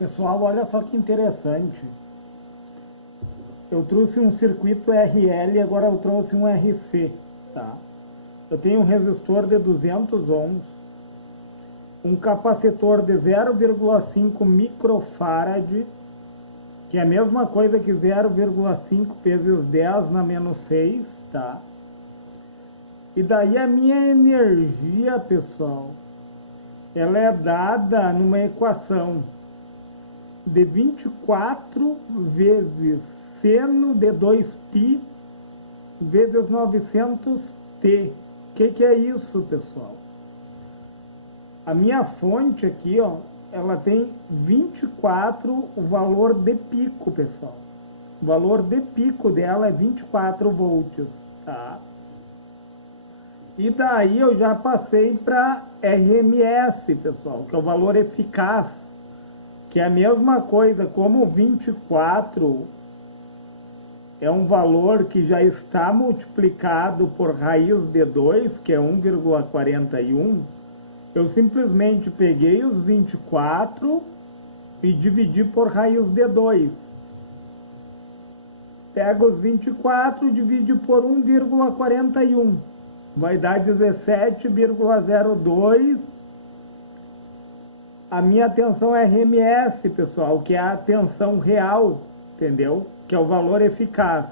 Pessoal, olha só que interessante. Eu trouxe um circuito RL, agora eu trouxe um RC, tá? Eu tenho um resistor de 200 ohms, um capacitor de 0,5 microfarad, que é a mesma coisa que 0,5 vezes 10 na menos 6, tá? E daí a minha energia, pessoal, ela é dada numa equação de 24 vezes seno de 2π vezes 900t. O que é isso, pessoal? A minha fonte aqui, ó, ela tem 24, o valor de pico, pessoal. O valor de pico dela é 24 volts, tá? E daí eu já passei para RMS, pessoal, que é o valor eficaz, que é a mesma coisa, como 24 é um valor que já está multiplicado por raiz de 2, que é 1,41, eu simplesmente peguei os 24 e dividi por raiz de 2. Pega os 24 e divide por 1,41. Vai dar 17,02. A minha tensão é RMS, pessoal, que é a tensão real, entendeu? Que é o valor eficaz.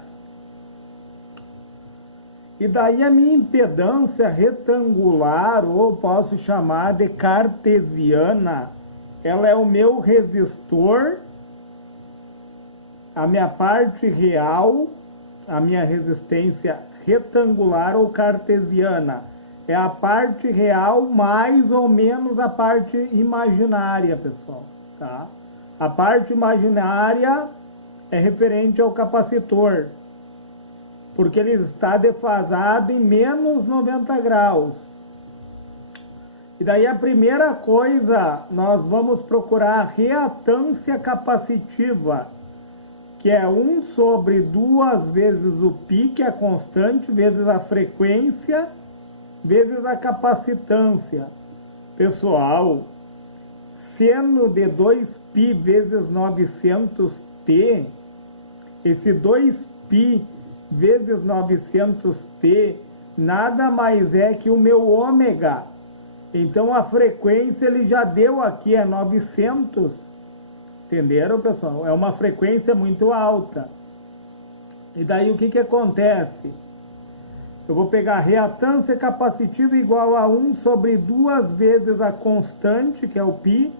E daí a minha impedância retangular, ou posso chamar de cartesiana, ela é o meu resistor, a minha parte real, a minha resistência retangular ou cartesiana. É a parte real mais ou menos a parte imaginária, pessoal, tá? A parte imaginária é referente ao capacitor, porque ele está defasado em menos 90 graus. E daí a primeira coisa, nós vamos procurar a reatância capacitiva, que é 1 sobre 2 vezes o π, que é a constante, vezes a frequência, vezes a capacitância. Pessoal, seno de 2π vezes 900t, esse 2π vezes 900t nada mais é que o meu ômega. Então a frequência ele já deu aqui, é 900. Entenderam, pessoal? É uma frequência muito alta. E daí o que acontece? Eu vou pegar a reatância capacitiva igual a 1 sobre 2 vezes a constante, que é o π,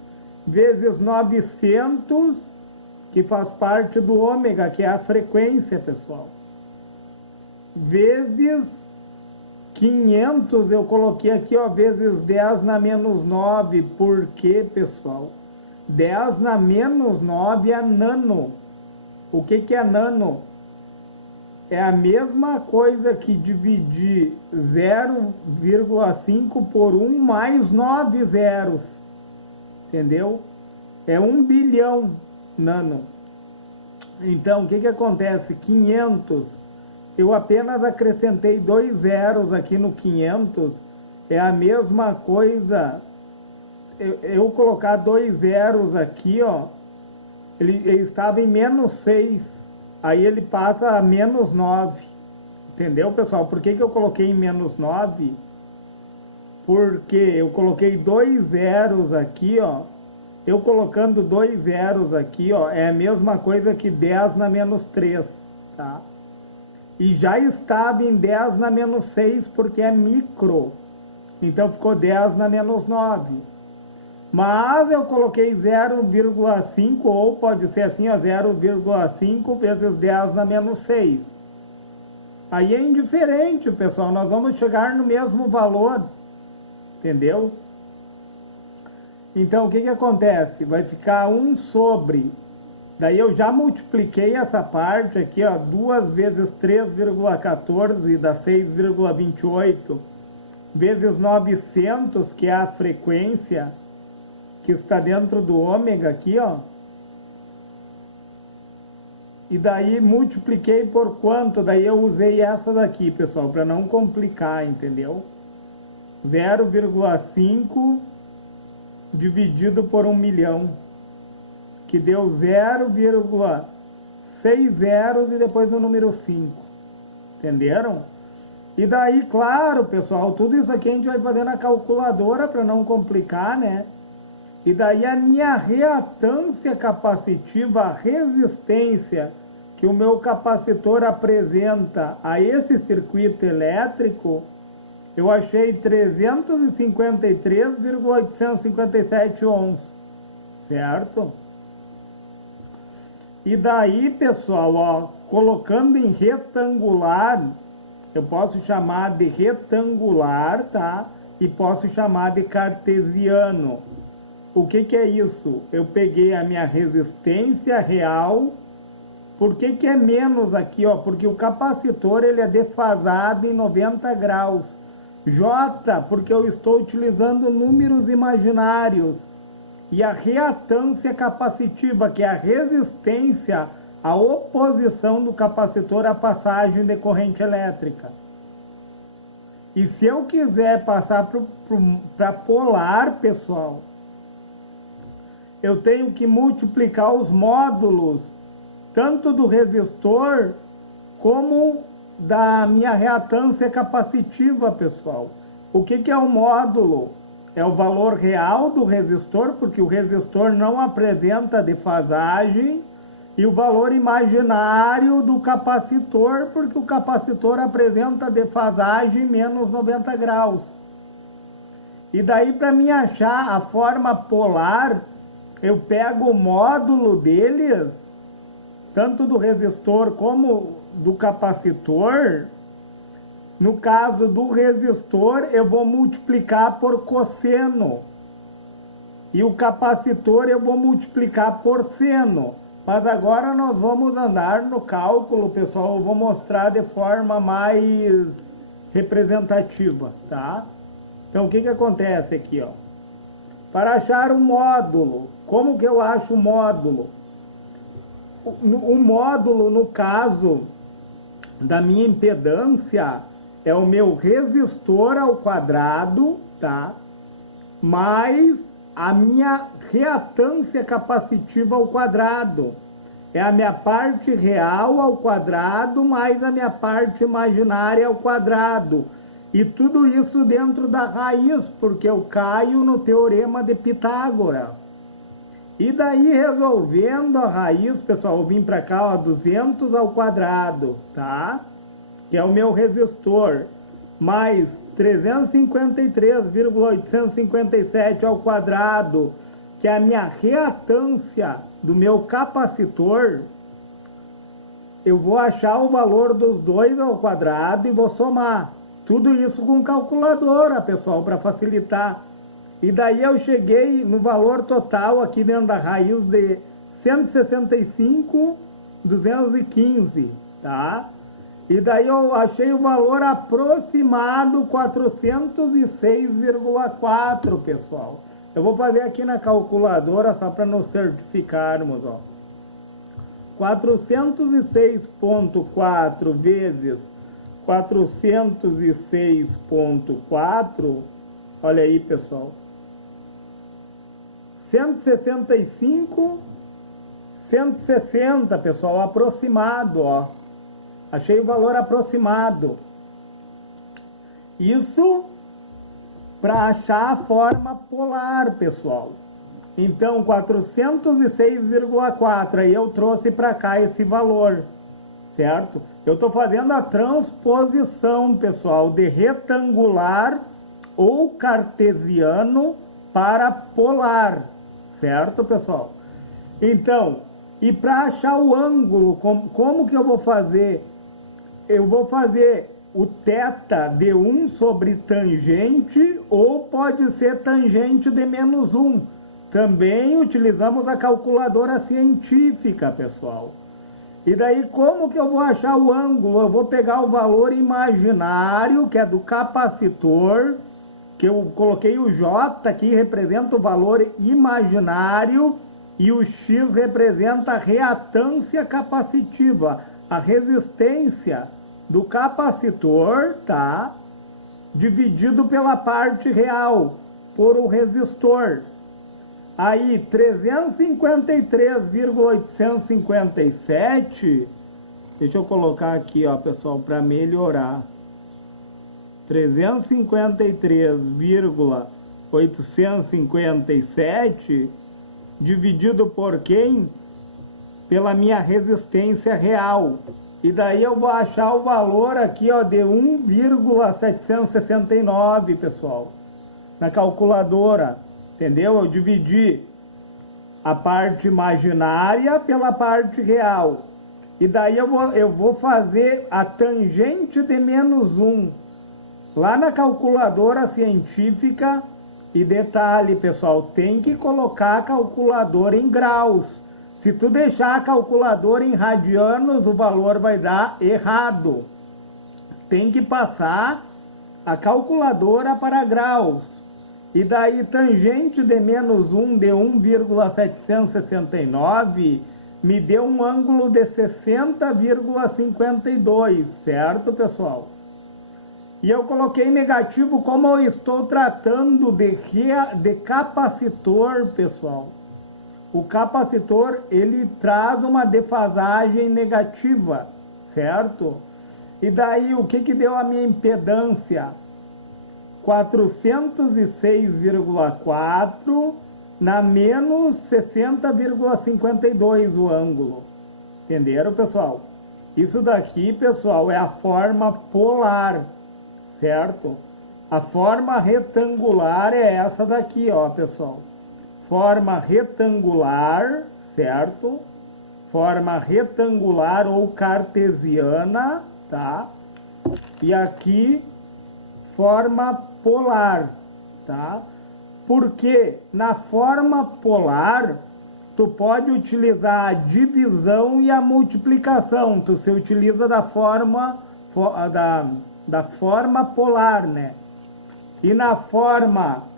vezes 900, que faz parte do ômega, que é a frequência, pessoal. Vezes 500, eu coloquei aqui, ó, vezes 10 na menos 9. Por quê, pessoal? 10 na menos 9 é nano. O que é nano? É a mesma coisa que dividir 0,5 por 1 mais 9 zeros. Entendeu? É 1 bilhão nano. Então, o que acontece? 500, eu apenas acrescentei 2 zeros aqui no 500. É a mesma coisa. Eu colocar 2 zeros aqui, ó, ele estava em menos 6, aí ele passa a menos 9, entendeu, pessoal? Por que eu coloquei em menos 9? Porque eu coloquei 2 zeros aqui, ó, eu colocando 2 zeros aqui, ó, é a mesma coisa que 10 na menos 3, tá? E já estava em 10 na menos 6, porque é micro, então ficou 10 na menos 9. Mas eu coloquei 0,5, ou pode ser assim, ó, 0,5 vezes 10 na menos 6. Aí é indiferente, pessoal, nós vamos chegar no mesmo valor, entendeu? Então, o que acontece? Vai ficar 1 sobre, daí eu já multipliquei essa parte aqui, ó, 2 vezes 3,14 dá 6,28, vezes 900, que é a frequência, que está dentro do ômega aqui, ó. E daí multipliquei por quanto? Daí eu usei essa daqui, pessoal, para não complicar, entendeu? 0,5 dividido por 1 milhão. que deu 0,6 zeros e depois o número 5. Entenderam? E daí, claro, pessoal, tudo isso aqui a gente vai fazer na calculadora para não complicar, né? E daí a minha reatância capacitiva, a resistência que o meu capacitor apresenta a esse circuito elétrico, eu achei 353,857 ohms, certo? E daí, pessoal, ó, colocando em retangular, eu posso chamar de retangular, tá? E posso chamar de cartesiano. O que é isso? Eu peguei a minha resistência real. Por que é menos aqui, ó? Porque o capacitor ele é defasado em 90 graus. J, porque eu estou utilizando números imaginários. E a reatância capacitiva, que é a resistência à oposição do capacitor à passagem de corrente elétrica. E se eu quiser passar para polar, pessoal, eu tenho que multiplicar os módulos, tanto do resistor, como da minha reatância capacitiva, pessoal. O que é o módulo? É o valor real do resistor, porque o resistor não apresenta defasagem, e o valor imaginário do capacitor, porque o capacitor apresenta defasagem menos 90 graus. E daí, para mim achar a forma polar, eu pego o módulo deles, tanto do resistor como do capacitor. No caso do resistor, eu vou multiplicar por cosseno. E o capacitor eu vou multiplicar por seno. Mas agora nós vamos andar no cálculo, pessoal. Eu vou mostrar de forma mais representativa, tá? Então, o que acontece aqui, ó? Para achar um módulo, como que eu acho o módulo? O módulo, no caso da minha impedância, é o meu resistor ao quadrado, tá? Mais a minha reatância capacitiva ao quadrado. É a minha parte real ao quadrado mais a minha parte imaginária ao quadrado. E tudo isso dentro da raiz, porque eu caio no teorema de Pitágoras. E daí, resolvendo a raiz, pessoal, eu vim para cá, ó, 200 ao quadrado, tá? Que é o meu resistor, mais 353,857 ao quadrado, que é a minha reatância do meu capacitor. Eu vou achar o valor dos dois ao quadrado e vou somar. Tudo isso com calculadora, pessoal, para facilitar. E daí eu cheguei no valor total aqui dentro da raiz de 165,215, tá? E daí eu achei o valor aproximado 406,4, pessoal. Eu vou fazer aqui na calculadora só para nos certificarmos, ó. 406,4 vezes 406,4, olha aí, pessoal. 165, 160, pessoal, aproximado, ó. Achei o valor aproximado. Isso para achar a forma polar, pessoal. Então, 406,4, aí eu trouxe para cá esse valor, certo? Eu estou fazendo a transposição, pessoal, de retangular ou cartesiano para polar, certo, pessoal? Então, e para achar o ângulo, como que eu vou fazer? Eu vou fazer o θ de 1 sobre tangente, ou pode ser tangente de menos 1. Também utilizamos a calculadora científica, pessoal. E daí, como que eu vou achar o ângulo? Eu vou pegar o valor imaginário, que é do capacitor, que eu coloquei o J aqui, representa o valor imaginário, e o X representa a reatância capacitiva, a resistência do capacitor, tá? Dividido pela parte real, por o resistor. Aí 353,857, deixa eu colocar aqui, ó, pessoal, para melhorar. 353,857 dividido por quem? Pela minha resistência real. E daí eu vou achar o valor aqui, ó, de 1,769, pessoal, na calculadora, entendeu? Eu dividi a parte imaginária pela parte real. E daí eu vou fazer a tangente de menos 1 lá na calculadora científica. E detalhe, pessoal, tem que colocar a calculadora em graus. Se tu deixar a calculadora em radianos, o valor vai dar errado. Tem que passar a calculadora para graus. E daí tangente de menos 1 de 1,769 me deu um ângulo de 60,52, certo, pessoal? E eu coloquei negativo como eu estou tratando de capacitor, pessoal. O capacitor, ele traz uma defasagem negativa, certo? E daí, o que deu a minha impedância? 406,4 na menos 60,52 o ângulo. Entenderam, pessoal? Isso daqui, pessoal, é a forma polar, certo? A forma retangular é essa daqui, ó, pessoal. Forma retangular, certo? Forma retangular ou cartesiana, tá? E aqui, forma polar, tá? Porque na forma polar, tu pode utilizar a divisão e a multiplicação. Tu se utiliza da forma polar, né? E na forma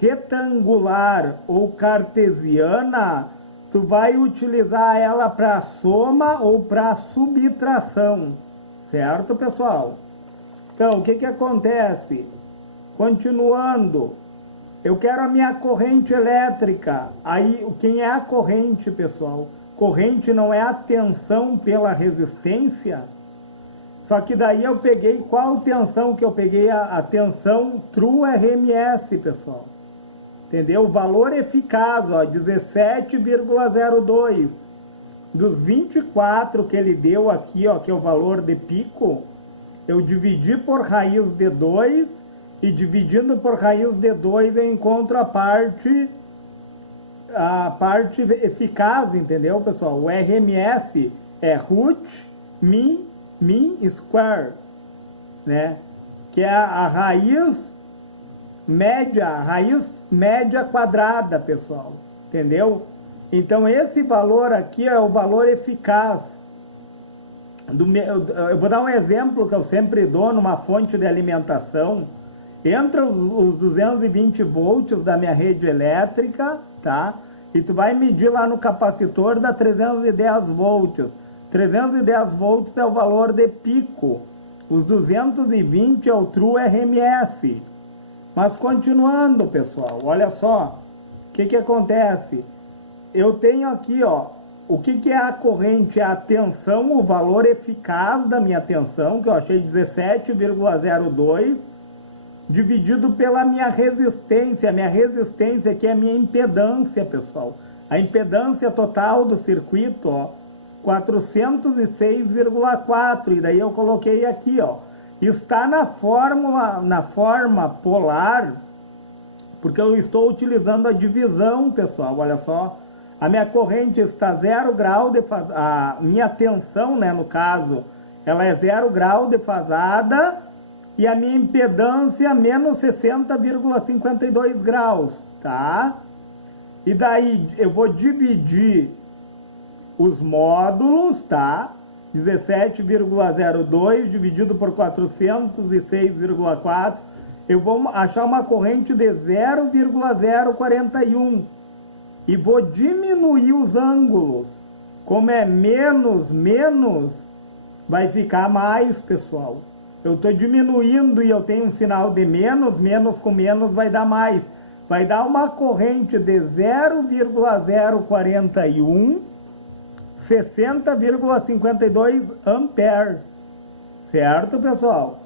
retangular ou cartesiana, tu vai utilizar ela para soma ou para subtração, certo, pessoal? Então, o que acontece? Continuando, eu quero a minha corrente elétrica. Aí, quem é a corrente, pessoal? Corrente não é a tensão pela resistência? Só que daí eu peguei, qual tensão que eu peguei? A tensão True RMS, pessoal. Entendeu? O valor eficaz, ó, 17,02. Dos 24 que ele deu aqui, ó, que é o valor de pico, eu dividi por raiz de 2, e dividindo por raiz de 2 eu encontro a parte eficaz, entendeu, pessoal? O RMS é root mean square, né? Que é a raiz média quadrada, pessoal, entendeu? Então esse valor aqui é o valor eficaz. Eu vou dar um exemplo que eu sempre dou numa fonte de alimentação. Entra os 220 volts da minha rede elétrica, tá? E tu vai medir lá no capacitor, dá 310 volts. 310 volts é o valor de pico. Os 220 é o True RMS. Mas continuando, pessoal, olha só. O que acontece? Eu tenho aqui, ó, o que é a corrente? É a tensão, o valor eficaz da minha tensão, que eu achei 17,02, dividido pela minha resistência. A minha resistência aqui é a minha impedância, pessoal. A impedância total do circuito, ó, 406,4. E daí eu coloquei aqui, ó, está na forma polar, porque eu estou utilizando a divisão, pessoal. Olha só, a minha corrente está 0 grau a minha tensão, né, no caso, ela é 0 grau defasada, e a minha impedância menos 60,52 graus, tá? E daí eu vou dividir os módulos, tá? 17,02 dividido por 406,4, eu vou achar uma corrente de 0,041 e vou diminuir os ângulos. Como é menos, vai ficar mais, pessoal. Eu estou diminuindo e eu tenho um sinal de menos, menos com menos vai dar mais. vai dar uma corrente de 0,041, 60,52 amperes. Certo, pessoal?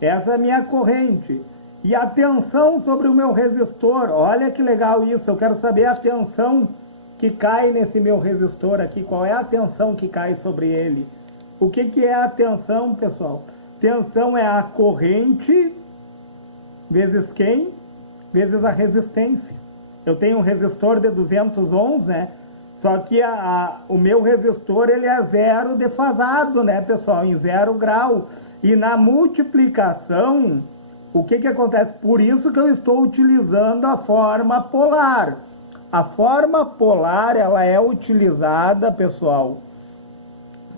Essa é a minha corrente. E a tensão sobre o meu resistor, olha que legal isso, eu quero saber a tensão que cai nesse meu resistor aqui, qual é a tensão que cai sobre ele. O que é a tensão, pessoal? Tensão é a corrente vezes quem? Vezes a resistência. Eu tenho um resistor de 200 ohms, né? Só que o meu resistor, ele é zero defasado, né, pessoal? Em 0 grau. E na multiplicação, o que acontece? Por isso que eu estou utilizando a forma polar. A forma polar, ela é utilizada, pessoal,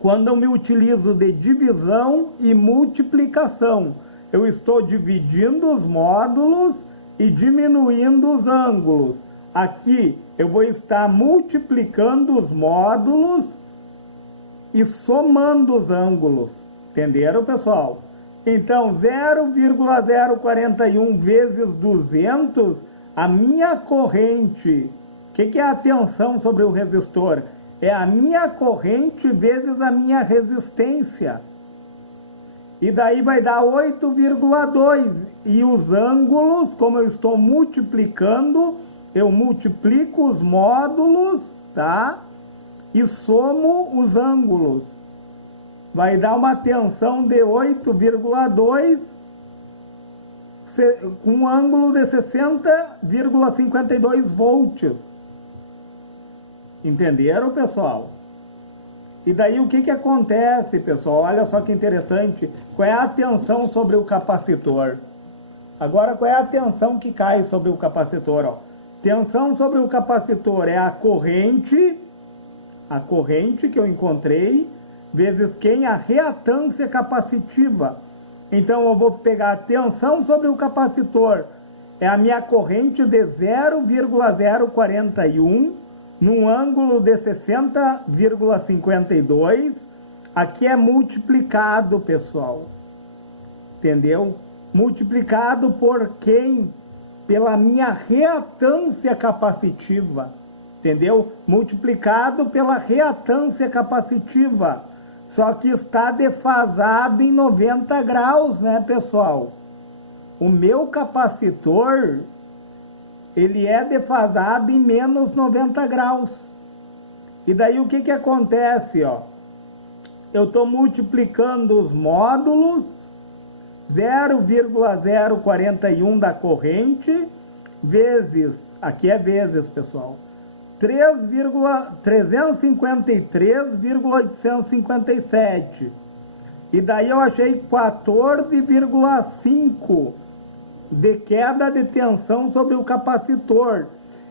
quando eu me utilizo de divisão e multiplicação. Eu estou dividindo os módulos e diminuindo os ângulos. Aqui eu vou estar multiplicando os módulos e somando os ângulos. Entenderam, pessoal? Então, 0,041 vezes 200, a minha corrente, o que é a tensão sobre o resistor? É a minha corrente vezes a minha resistência. E daí vai dar 8,2. E os ângulos, como eu estou multiplicando, eu multiplico os módulos, tá? E somo os ângulos. Vai dar uma tensão de 8,2 com um ângulo de 60,52 volts. Entenderam, pessoal? E daí o que acontece, pessoal? Olha só que interessante. Qual é a tensão sobre o capacitor? Agora, qual é a tensão que cai sobre o capacitor? Ó? Tensão sobre o capacitor é a corrente que eu encontrei, vezes quem? A reatância capacitiva. Então eu vou pegar a tensão sobre o capacitor, é a minha corrente de 0,041, num ângulo de 60,52. Aqui é multiplicado, pessoal. Entendeu? Multiplicado por quem? Pela minha reatância capacitiva. Entendeu? Multiplicado pela reatância capacitiva. Só que está defasado em 90 graus, né, pessoal? O meu capacitor, ele é defasado em menos 90 graus. E daí o que acontece, ó? Eu estou multiplicando os módulos, 0,041 da corrente, vezes, aqui é vezes, pessoal, 353,857. E daí eu achei 14,5 de queda de tensão sobre o capacitor.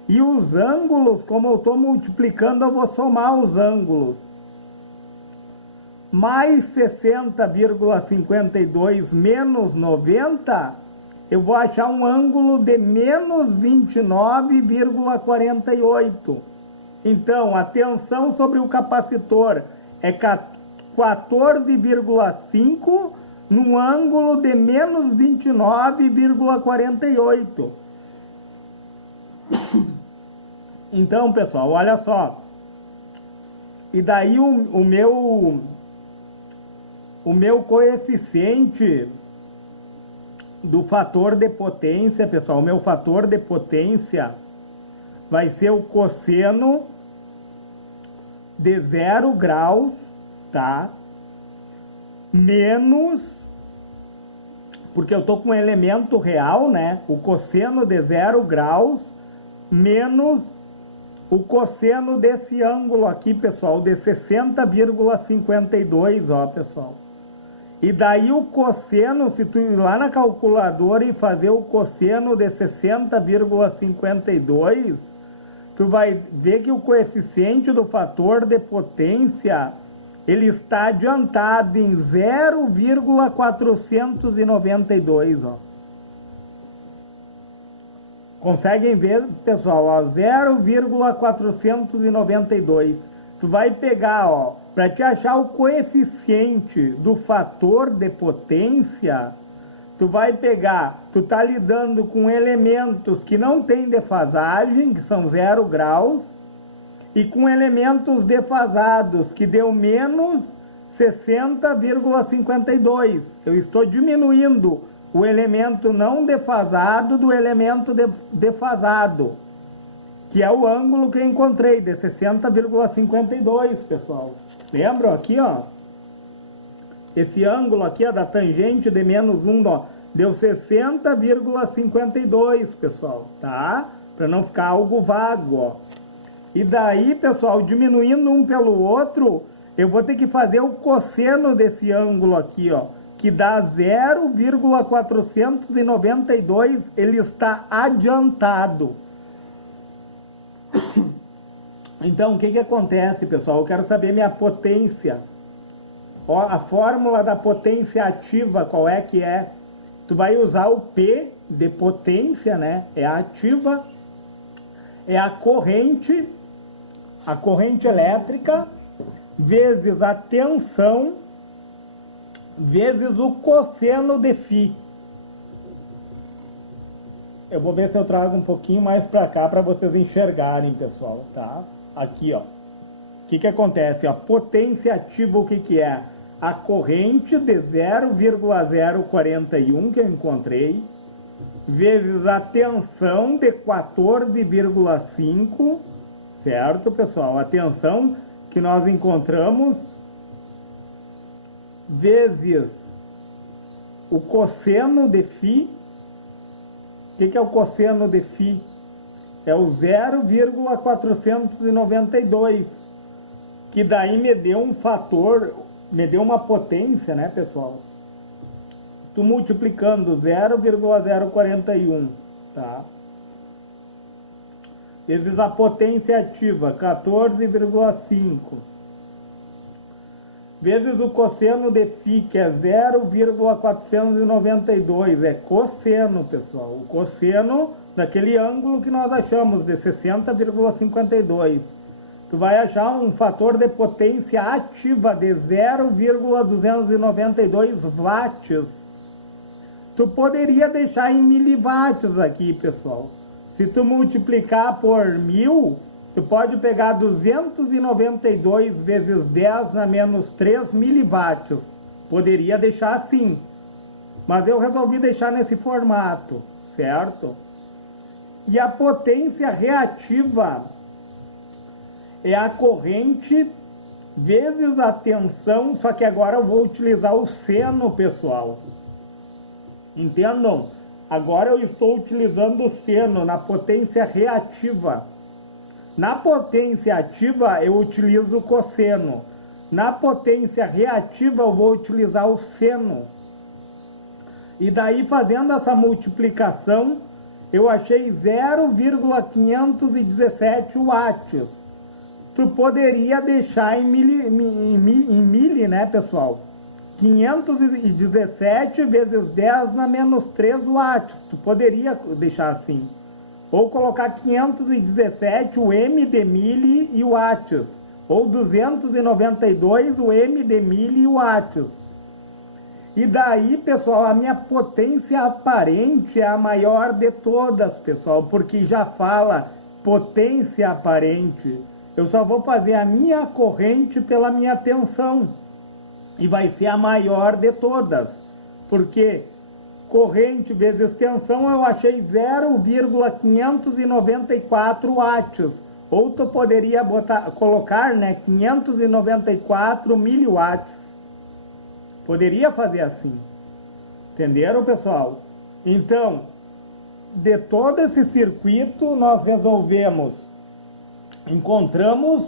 E os ângulos, como eu estou multiplicando, eu vou somar os ângulos. Mais 60,52 menos 90, eu vou achar um ângulo de menos 29,48. Então, a tensão sobre o capacitor é 14,5 num ângulo de menos 29,48. Então, pessoal, olha só. E daí o meu coeficiente do fator de potência, pessoal, o meu fator de potência vai ser o cosseno de 0 graus, tá? Menos, porque eu estou com um elemento real, né? O cosseno de 0 graus menos o cosseno desse ângulo aqui, pessoal, de 60,52, ó, pessoal. E daí o cosseno, se tu ir lá na calculadora e fazer o cosseno de 60,52, tu vai ver que o coeficiente do fator de potência, ele está adiantado em 0,492, ó. Conseguem ver, pessoal, ó, 0,492. Tu vai pegar, ó, para te achar o coeficiente do fator de potência, tu vai pegar, tu tá lidando com elementos que não tem defasagem, que são 0 graus, e com elementos defasados, que deu menos 60,52. Eu estou diminuindo o elemento não defasado do elemento defasado, que é o ângulo que eu encontrei, de 60,52, pessoal. Lembram aqui, ó? Esse ângulo aqui, ó, da tangente de menos 1, ó, deu 60,52, pessoal, tá? Para não ficar algo vago, ó. E daí, pessoal, diminuindo um pelo outro, eu vou ter que fazer o cosseno desse ângulo aqui, ó, que dá 0,492, ele está adiantado. Então, o que acontece, pessoal? Eu quero saber minha potência. Ó, a fórmula da potência ativa, qual é que é? Tu vai usar o P de potência, né? É a ativa, é a corrente elétrica, vezes a tensão, vezes o cosseno de φ. Eu vou ver se eu trago um pouquinho mais para cá para vocês enxergarem, pessoal, tá? Aqui, ó. O que acontece? A potência ativa, o que é? A corrente de 0,041 que eu encontrei, vezes a tensão de 14,5, certo, pessoal? A tensão que nós encontramos, vezes o cosseno de φ. O que é o cosseno de φ? É o 0,492, que daí me deu um fator, me deu uma potência, né, pessoal? Tu multiplicando 0,041, tá? Vezes a potência ativa, 14,5. Vezes o cosseno de φ, que é 0,492. É cosseno, pessoal. O cosseno daquele ângulo que nós achamos, de 60,52. Tu vai achar um fator de potência ativa de 0,292 watts. Tu poderia deixar em miliwatts aqui, pessoal. Se tu multiplicar por 1000, tu pode pegar 292 vezes 10 na menos 3 miliwatts. Poderia deixar assim. Mas eu resolvi deixar nesse formato, certo? E a potência reativa é a corrente vezes a tensão, só que agora eu vou utilizar o seno, pessoal. Entendam? Agora eu estou utilizando o seno na potência reativa. Na potência ativa eu utilizo o cosseno. Na potência reativa eu vou utilizar o seno. E daí, fazendo essa multiplicação, eu achei 0,517 watts. Tu poderia deixar em mili, né, pessoal? 517 vezes 10 na menos 3 watts. Tu poderia deixar assim. Ou colocar 517 o M de mili e watts. Ou 292 o M de mili e watts. E daí, pessoal, a minha potência aparente é a maior de todas, pessoal. Porque já fala potência aparente. Eu só vou fazer a minha corrente pela minha tensão. E vai ser a maior de todas. Porque corrente vezes tensão eu achei 0,594 watts. Ou tu poderia colocar, né, 594 miliwatts. Poderia fazer assim. Entenderam, pessoal? Então, de todo esse circuito, nós encontramos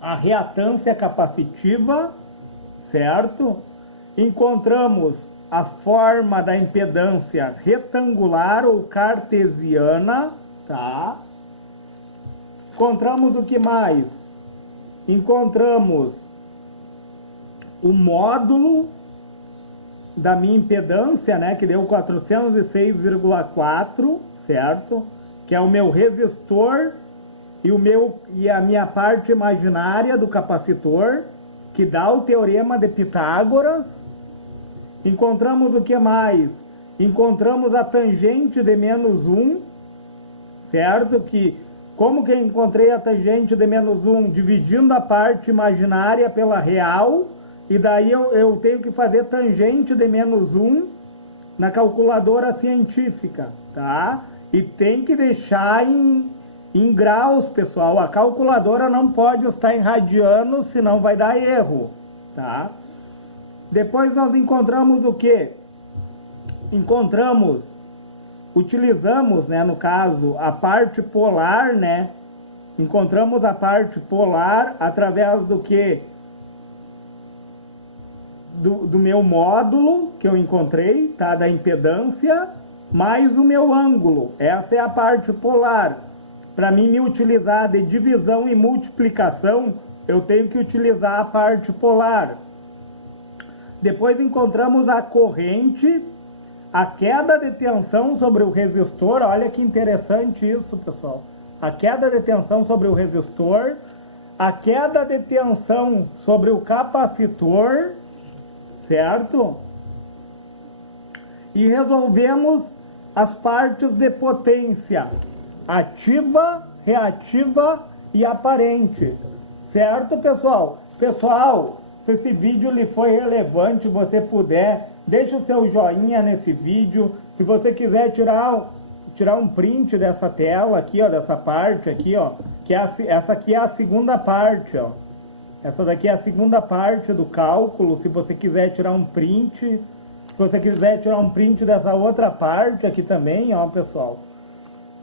a reatância capacitiva, certo? Encontramos a forma da impedância retangular ou cartesiana, tá? Encontramos o que mais? Encontramos o módulo da minha impedância, né, que deu 406,4, certo? Que é o meu resistor e a minha parte imaginária do capacitor, que dá o teorema de Pitágoras. Encontramos o que mais? Encontramos a tangente de menos 1, certo? Como que eu encontrei a tangente de menos 1? Dividindo a parte imaginária pela real, e daí eu tenho que fazer tangente de menos 1 na calculadora científica, tá? E tem que deixar em graus, pessoal. A calculadora não pode estar em radianos, senão vai dar erro, tá? Depois nós encontramos o quê? Utilizamos, né, no caso, a parte polar, né? Encontramos a parte polar através do quê? Do meu módulo que eu encontrei, tá? Da impedância, mais o meu ângulo. Essa é a parte polar. Para mim me utilizar de divisão e multiplicação, eu tenho que utilizar a parte polar. Depois encontramos a corrente, a queda de tensão sobre o resistor. Olha que interessante isso, pessoal. A queda de tensão sobre o resistor, a queda de tensão sobre o capacitor, certo? E resolvemos as partes de potência ativa, reativa e aparente, certo, pessoal? Pessoal, se esse vídeo lhe foi relevante, você puder, deixa o seu joinha nesse vídeo. Se você quiser tirar um print dessa tela aqui, ó, dessa parte aqui, ó, que essa aqui é a segunda parte, ó. Essa daqui é a segunda parte do cálculo. Se você quiser tirar um print, se você quiser tirar um print dessa outra parte aqui também, ó, pessoal.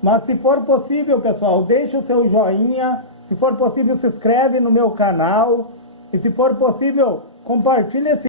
Mas se for possível, pessoal, deixa o seu joinha. Se for possível, se inscreve no meu canal. E se for possível, compartilhe esse